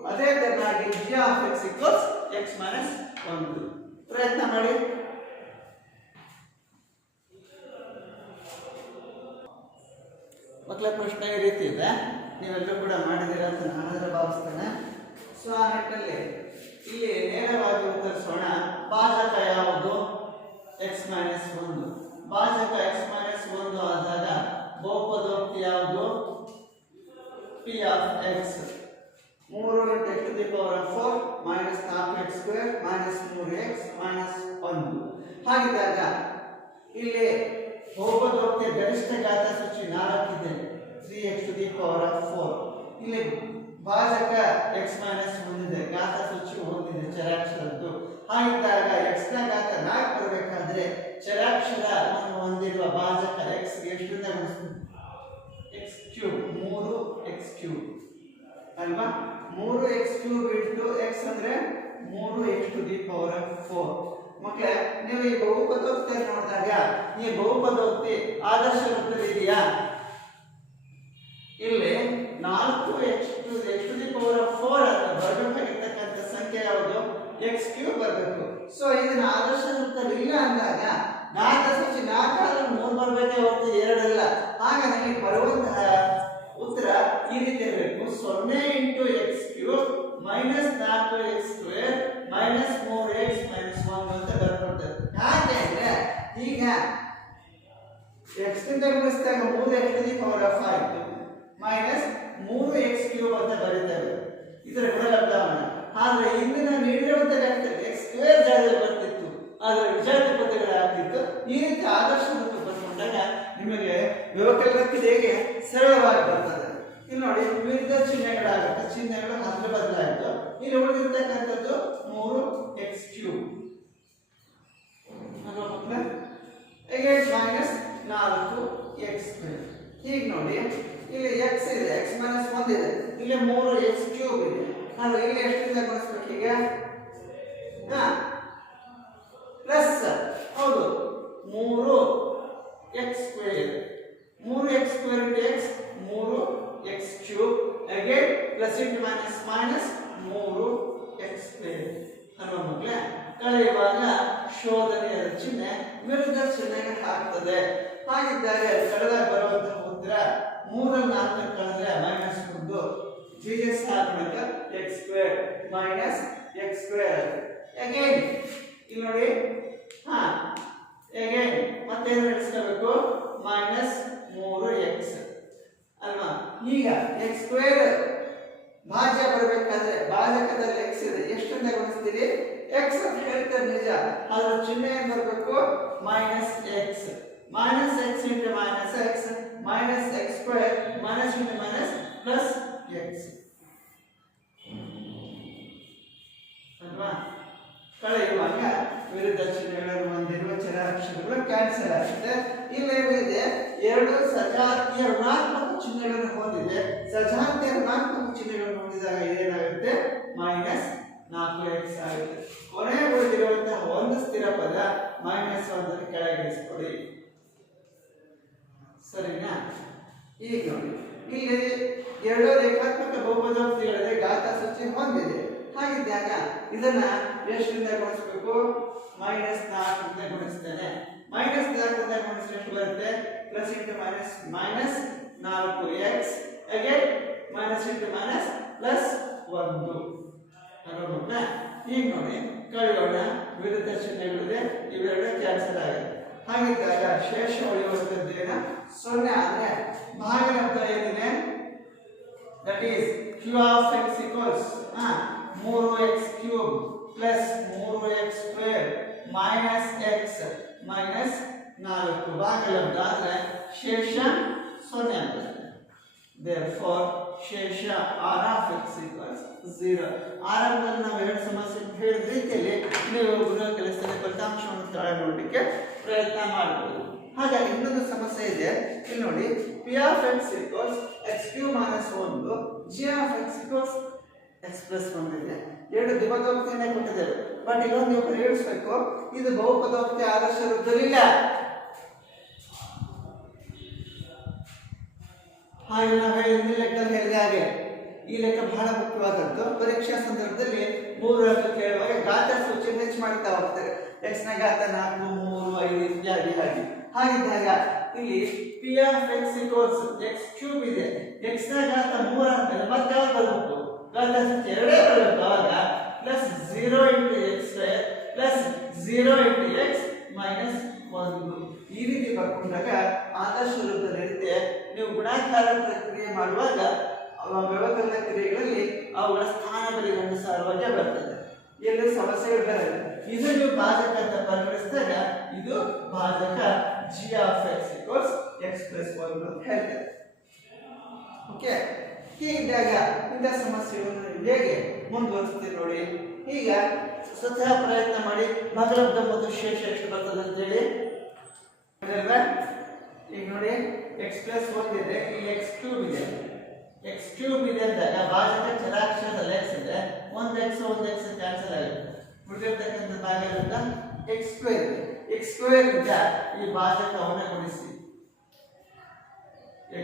ಅದೇ ತರನಾಗಿ g of x equals x minus 1. ಪ್ರಯತ್ನ ಮಾಡಿ. ಮಕ್ಕಳ ಪ್ರಶ್ನೆ ಈ ರೀತಿ ಇದೆ, ನೀವೆಲ್ಲರೂ ಕೂಡ ಮಾಡಿದ್ದೀರಾ ಅಂತ ನಾನು ಭಾವಿಸ್ತೇನೆ. ಸೊ ಆ ನಿಟ್ಟಿನಲ್ಲಿ ಇಲ್ಲಿ ನೇರವಾಗಿ ಉತ್ತರಿಸೋಣ. ಭಾಜಕ ಯಾವುದು? x minus 1. ಭಾಜಕ x minus 1 ಆದಾಗ ಬಹುಪದೋಕ್ತಿ ಯಾವುದು? p of x. 3 into x to the power of 4 minus 4x square minus 3x minus 1. ಹಾಗಿದ್ದಾಗ ಇಲ್ಲಿ ಬಹುಪದೋಕ್ತಿಯ ಗರಿಷ್ಠ ಘಾತ ಸೂಚಿ 4 ಇದೆ, 3x to the power of 4. ಇಲ್ಲಿ ಭಾಜಕ x minus 1 ಇದೆ, ಘಾತ ಸೂಚಿ 1 ಇದೆ, ಚರಾಕ್ಷರದ್ದು. ಹಾಗಿದ್ದಾಗ x ನ ಘಾತ 4 ಬರಬೇಕಾದ್ರೆ ಚರಾಕ್ಷರವನ್ನು ಹೊಂದಿರುವ ಭಾಜಕ x ಗೆ ಎಷ್ಟರಿಂದ ಗುಣಿಸಬೇಕು? x ಕ್ಯೂಬ್, 3x ಕ್ಯೂಬ್ ಅಲ್ವಾ? 3x ಕ್ಯೂಬ್ ಇಂಟು x ಅಂದ್ರೆ 3x to the power of 4. ಮಕ್ಕಳೇ, ನೀವು ಈ ಬಹುಪದೋಕ್ತಿ ನೋಡಿದಾಗ ಈ ಬಹುಪದೋಕ್ತಿ ಆದರ್ಶ ರೂಪದಲ್ಲಿ ಇದೆಯಾ? ಇಲ್ಲಿ 4x to the power of 4 ಅಂತ ಬರಬೇಕಾಗಿರ್ತಕ್ಕಂಥ ಸಂಖ್ಯೆ ಯಾವುದು? x ಕ್ಯೂಬ್ ಬರಬೇಕು. ಸೊ ಇದನ್ನ ಆದರ್ಶ ರೂಪದಲ್ಲಿ ಇಲ್ಲ ಅಂದಾಗ ಘಾತ ಸೂಚಿ 4 ಆದ್ರೆ 3 ಬರಬೇಕೇ ಹೊರತು 2 ಅಲ್ಲ. ಆಗ ನಮಗೆ ಬರುವಂತಹ ಉತ್ತರ ಈ ರೀತಿ ಇರಬೇಕು. 0 into x cube minus 4x square minus 3x minus 1 ಅಂತ ಬರ್ತದೆ. ಯಾಕೆಂದ್ರೆ ಈಗ x ನಿಂದ ಗುಣಿಸಿದಾಗ 3x to the power of 5 minus 3x cube ಅಂತ ಬರೀತೇವೆ. ಇದರ ಗುಣಲಬ್ಧವನ್ನು. ಆದ್ರೆ ಇಂದಿನ ನೀಡಿರುವಂತಹ x ಸ್ಕ್ವೇರ್ ಜಾಗದಲ್ಲಿ ಬರ್ತಿತ್ತು, ಆದ್ರೆ ವಿಜಾತಿ ಪದಗಳಾಗ್ತಿತ್ತು. ಈ ರೀತಿ ಆದರ್ಶ ರೂಪಕ್ಕೆ ಬಂದಾಗ ನಿಮಗೆ ವ್ಯವಕಲನಕ್ಕೆ ಸರಳವಾಗಿ ಬರ್ತದೆ. ಇಲ್ಲಿ ನೋಡಿ, ವಿವಿಧ ಚಿಹ್ನೆಗಳಾಗುತ್ತೆ, ಚಿಹ್ನೆಗಳು ಹತ್ರ ಬದಲಾಯಿತು. ಇಲ್ಲಿ ಉಳಿದಿರ್ತಕ್ಕಂಥದ್ದು 3x ಕ್ಯೂಬ್ ಅಲ್ವಾ ಮಕ್ಕಳೇ? Minus 4x square. ಹೀಗೆ ನೋಡಿ, ಇಲ್ಲಿ x ಇದೆ, x ಮೈನಸ್ 1 ಇದೆ, ಇಲ್ಲಿ 3x ಕ್ಯೂಬ್ ಇದೆ. ಅಂದ್ರೆ ಇಲ್ಲಿ ಎಷ್ಟರಿಂದ ಗುಣಿಸ್ಬೇಕು ಈಗ? ಪ್ಲಸ್ ಹೌದು 3x square, 3x square into x 3x cube again plus into minus minus 3x square ಅಲ್ವಾ ಮಕ್ಕಳೇ? ಕಳೆಯುವಾಗ ಶೋಧನೆಯ ಚಿಹ್ನೆ ವಿರುದ್ಧ ಚಿಹ್ನೆಗೆ ಹಾಕ್ತದೆ. ಹಾಗಿದ್ದಾಗ ಕಳೆದಾಗ ಬರುವಂತಹ ಉತ್ತರ 3 4 ಕಳೆದ್ರೆ ಮೈನಸ್ 1 ಜೀಜಸ್ ಹಾಕೋಣ x square minus x square again. ಇಲ್ಲಿ ನೋಡಿ, ಅಗೇನ್ ಮತ್ತೆ ಏನು ನಡೆಸಬೇಕು? ಮೈನಸ್ 3x ಅಲ್ವಾ? ಈಗ x ಸ್ಕ್ವೇರ್ ಭಾಜ್ಯ ಬರಬೇಕಾದ್ರೆ ಭಾಜಕದಲ್ಲಿ x ಇದೆ, ಎಷ್ಟಂತ ಗುಣಿಸ್ತೀರಿ? x ಅಂತ ಹೇಳ್ತಾರೆ ನಿಜ, ಅದರ ಚಿಹ್ನೆ ಏನು ಬರಬೇಕು? Minus x. Minus x into minus x minus x square minus into minus plus x ಅಲ್ವಾ? ಕಳೆಯುವಾಗ ವಿರುದ್ಧ ಚಿಹ್ನೆಗಳನ್ನು ಹೊಂದಿರುವ ಚರಾಕ್ಷರಗಳು ಕ್ಯಾನ್ಸಲ್ ಆಗುತ್ತೆ. ಇಲ್ಲೇನಿದೆ? 2 ಸಜಾತಿಯ ಋಣಾತ್ಮಕ ಚಿಹ್ನೆಗಳನ್ನು ಹೊಂದಿದೆ. ಸಜಾತಿಯ ಋಣಾತ್ಮಕ ಚಿಹ್ನೆಗಳನ್ನು ಹೊಂದಿದಾಗ ಏನಾಗುತ್ತೆ? ಮೈನಸ್ 4x ಆಗುತ್ತೆ. ಕೊನೆಯ ಉಳಿದಿರುವಂತಹ ಒಂದು ಸ್ಥಿರ ಪದ ಮೈನಸ್ 1 ಕೆಳಗಿಳಿಸ್ಕೊಡಿ. ಸರಿನಾ? ಈಗ ನೋಡಿ, ಇಲ್ಲಿ 2 ರೇಖಾತ್ಮಕ ಬಹುಪದೋಕ್ತಿಗಳಿದೆ, ಘಾತ ಸೂಚಿ ಹೊಂದಿದೆ. ಹಾಗಿದ್ದಾಗ ಇದನ್ನ ಎಷ್ಟರಿಂದ ಗುಣಿಸಬೇಕು? ಮೈನಸ್ 4 ಇಂದ ಗುಣಿಸ್ತೇನೆ. ಮೈನಸ್ 4 ಇಂದ ಗುಣಿಸಿದ್ರೆ ಎಷ್ಟು ಬರುತ್ತೆ? Plus into minus minus 4x again minus into minus plus 1 ಅಲ್ವಾ? ಈಗ ನೋಡಿ, ಕಳೆಯೋಣ. ವಿರುದ್ಧ ಚಿಹ್ನೆಗಳಿದೆ, ಇವೆರಡು ಕ್ಯಾನ್ಸಲ್ ಆಗಿದೆ. ಹಾಗಿದ್ದಾಗ ಶೇಷ ಉಳಿಯುವಂಥದ್ದೇನ? 0 ಅಂದ್ರೆ ಭಾಗಲಬ್ಧ ಏನಿದೆ? That is q of x equals 3x cube plus 3x square minus x minus 4 ಭಾಗಲಬ್ಧಾದ್ರೆ ಶೇಷ 0 ಆಗುತ್ತೆ. Therefore ಶೇಷ r of x equals 0. ಆರಂಭದಲ್ಲಿ ನಾವು ಎರಡು ಸಮಸ್ಯೆ ಹೇಳಿದ ರೀತಿಯಲ್ಲಿ ನೀವು ಗೃಹ ಕೆಲಸದಲ್ಲಿ ಫಲಿತಾಂಶವನ್ನು ಸ್ಥಳ ನೋಡಲಿಕ್ಕೆ ಪ್ರಯತ್ನ ಮಾಡಬಹುದು. ಹಾಗಾಗಿ ಇನ್ನೊಂದು ಸಮಸ್ಯೆ ಇದೆ, ಇಲ್ಲಿ ನೋಡಿ p of x equals x cube minus 1, g of x equals x plus 1 ಇದೆ. ಎರಡು ದ್ವಿಪದೋಕ್ತಿಯನ್ನೇ ಕೊಟ್ಟಿದ್ದೇವೆ, ಬಟ್ ಇಲ್ಲೊಂದು ನೀವು ಪರಿಗಣಿಸಬೇಕು, ಇದು ಬಹುಪದೋಕ್ತಿ ಆದರ್ಶ ವೃತ್ತದಲ್ಲಿಲ್ಲ. ಹಾಗೆ ನಾವು ಹಿಂದಿನ ಲೆಕ್ಕದಲ್ಲಿ ಹೇಳಿದ ಹಾಗೆ ಈ ಲೆಕ್ಕ ಬಹಳ ಮುಖ್ಯವಾದದ್ದು. ಪರೀಕ್ಷಾ ಸಂದರ್ಭದಲ್ಲಿ 3 ಅಂಕ ಕೇಳುವಾಗ ಘಾತ ಸೂಚಿ ಹೆಚ್ಚು ಮಾಡ್ತಾ ಹೋಗ್ತಾರೆ. x ನ ಘಾತ 4, 3, 5 ಇತ್ಯಾದಿ ಹಾಗೆ. ಹಾಗಿದ್ದಾಗ ಇಲ್ಲಿ p of x equals x cube ಇದೆ, x ನ ಘಾತ 3 ಅಂತ ಮತ್ತೆ ಯಾವಾಗ ಬರಬೇಕು? ಘಾತ ಸೂಚಿ ಎರಡೇ ಬರಬೇಕು. ಅವಾಗ plus 0 into x square plus 0 into x minus 1. ಈ ರೀತಿ ಬರ್ಕೊಂಡಾಗ ಆದರ್ಶ ವೃತ್ತದಲ್ಲಿರುತ್ತೆ. ನೀವು ಗುಣಾಕಾರ ಪ್ರಕ್ರಿಯೆ ಮಾಡುವಾಗ ವ್ಯವಕಲನ ಕ್ರಿಯೆಗಳಲ್ಲಿ ಅವುಗಳ ಸ್ಥಾನ ಬಲಿಗೆ ಅನುಸಾರವಾಗಿ ಬರ್ತದೆ, ಎಲ್ಲ ಸಮಸ್ಯೆಗಳು ಬರಲ್ಲ. ಇದು ನೀವು ಭಾಜಕ ಅಂತ ಪರಿಗಣಿಸಿದಾಗ ಇದು ಭಾಜಕ g of x equals x plus 1 ಅಂತ ಹೇಳ್ತಾರೆ. ಓಕೆ, ಹೀಗಿದ್ದಾಗ ಇಂಥ ಸಮಸ್ಯೆಗಳನ್ನು ಹೇಗೆ ಮುಂದುವರಿಸ್ತೀವಿ ನೋಡಿ. ಈಗ ಸ್ವತಃ ಪ್ರಯತ್ನ ಮಾಡಿ ಭಾಗಲಬ್ಧ ಮತ್ತು ಶೇಷ ಎಷ್ಟು ಬರ್ತದೆ ಅಂತೇಳಿ. ಈಗ ನೋಡಿ x plus 1 ಇದೆ, ಇಲ್ಲಿ x ಕ್ಯೂಬ್ ಇದೆ, x ಕ್ಯೂಬ್ ಇದೆ ಅಂದಾಗ ಭಾಜಕ ಚರಾಕ್ಷರದಲ್ಲಿ x ಇದೆ, ಒಂದು x ಕ್ಯಾನ್ಸಲ್ ಆಗುತ್ತೆ. ಉಳಿದಿರ್ತಕ್ಕಂಥ ಭಾಗಲಬ್ಧ x ಸ್ಕ್ವೇರ್ ಇದೆ. x ಸ್ಕ್ವೇರ್ ಇಂದ ಈ ಭಾಜಕವನ್ನು ಗುಣಿಸಿ,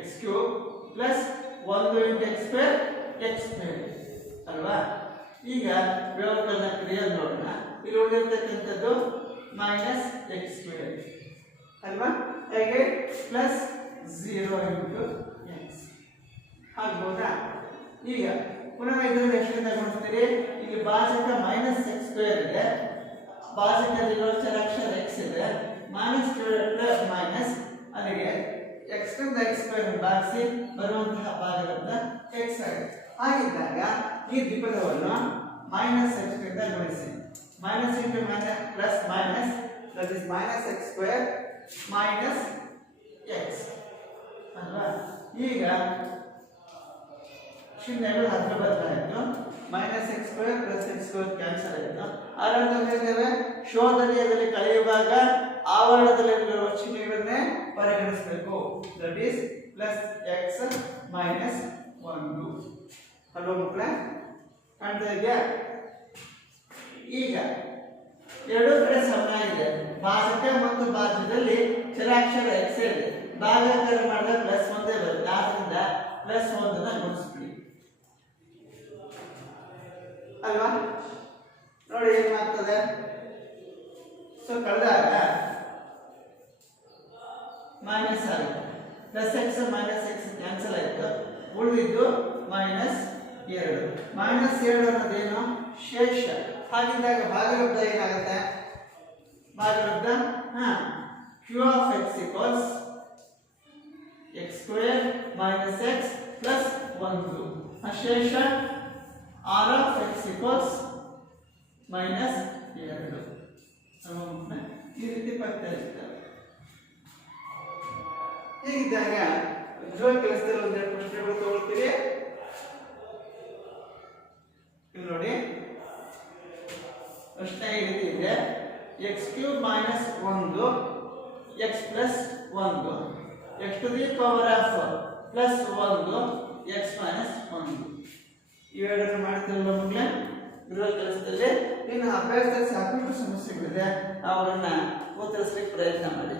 x cube plus 1 into x square x square ಅಲ್ವಾ. ಈಗ ವ್ಯವಕಲನ ಕ್ರಿಯೆ ನೋಡೋಣ. ಇಲ್ಲಿ ಉಳಿದಿರ್ತಕ್ಕಂಥದ್ದು ಮೈನಸ್ x ಸ್ಕ್ವೇರ್ ಅಲ್ವಾ, ಹಾಗೆ ಪ್ಲಸ್ 0 into x ಆಗ್ಬೋದಾ. ಈಗ ಪುನಃ ಇದರಲ್ಲಿ ಎಷ್ಟರಿಂದ ಗುಣಿಸ್ತೀರಿ? ಇಲ್ಲಿ ಭಾಜಕ ಮೈನಸ್ x ಸ್ಕ್ವೇರ್ ಇದೆ, ಭಾಜಕದಲ್ಲಿರೋ ಚರಾಕ್ಷರ x ಇದೆ, ಮೈನಸ್ ಪ್ಲಸ್ ಮೈನಸ್ ಅಲ್ಲಿಗೆ x ರಿಂದ x ಸ್ಕ್ವೇರ್ ಭಾಗಿಸಿ ಬರುವಂತಹ ಭಾಗಲಬ್ಧ x ಆಗುತ್ತೆ. ಹಾಗಿದ್ದಾಗ ಈ ದ್ವಿಪದವನ್ನು ಮೈನಸ್ x ರಿಂದ ಗುಣಿಸಿ, minus into minus plus minus that is minus x square minus x ಅಲ್ವಾ. ಈಗ ಚಿಹ್ನೆಗಳು ಹತ್ರ ಬರ್ತಾ ಇತ್ತು, minus x square plus x square cancel ಆಯಿತು. ಆರಂಭದಲ್ಲಿ ಶೋಧನೀಯದಲ್ಲಿ ಕಳೆಯುವಾಗ ಆವರಣದಲ್ಲಿರುವ ಚಿಹ್ನೆಗಳನ್ನೇ ಪರಿಗಣಿಸಬೇಕು. That is plus x minus 1 ಅಲ್ವಾ ಮಕ್ಕಳೇ, ಕಾಣ್ತಾ ಇದೆಯಾ? ಈಗ ಎರಡೂ ಕಡೆ ಸಮಾನ ಇದೆ, ಭಾಜಕ ಮತ್ತು ಭಾಜ್ಯದಲ್ಲಿ ಚರಾಕ್ಷರ x ಇದೆ, ಭಾಗಾಕಾರ ಮಾಡಿದಾಗ ಪ್ಲಸ್ 1 ಬರುತ್ತೆ, ಆದ್ದರಿಂದ ಪ್ಲಸ್ 1 ಗುಣಿಸ್ಬಿಡಿ ಅಲ್ವಾ. ನೋಡಿ ಏನಾಗ್ತದೆ, ಸೊ ಕಳೆದಾಗ ಮೈನಸ್ ಆಗುತ್ತೆ, plus x minus x cancel ಆಯಿತು, ಉಳಿದಿದ್ದು ಮೈನಸ್ 2. ಮೈನಸ್ 2 ಅನ್ನೋದೇನು? ಶೇಷ. ಹಾಗಿದ್ದಾಗ ಭಾಗಲಬ್ಧ ಏನಾಗುತ್ತೆ? ಭಾಗಲಬ್ಧ q of x equals x square minus x plus 1. ಶೇಷ r of x equals minus 2. ಈ ರೀತಿ ಬರ್ತಾ ಇರ್ತವೆ. ಹೀಗಿದ್ದಾಗ ಗೃಹ ಕೆಲಸದಲ್ಲಿ ಒಂದೆರಡು ಪ್ರಶ್ನೆಗಳು ತಗೊಳ್ತೀವಿ. ಇಲ್ಲಿ ನೋಡಿ ಪ್ರಶ್ನೆ ಈ ರೀತಿ ಇದೆ, x cube minus 1 x plus 1 x to the power of plus 1 x minus 1. ಇವೆರಡನ್ನು ಮಾಡ್ತಿರಲ್ಲ ಮಕ್ಕಳೇ ಗೃಹ ಕೆಲಸದಲ್ಲಿ. ಇನ್ನು ಅಭ್ಯಾಸದಲ್ಲಿ ಸಾಕಷ್ಟು ಸಮಸ್ಯೆಗಳಿದೆ, ಅವುಗಳನ್ನ ಉತ್ತರಿಸಲಿಕ್ಕೆ ಪ್ರಯತ್ನ ಮಾಡಿ.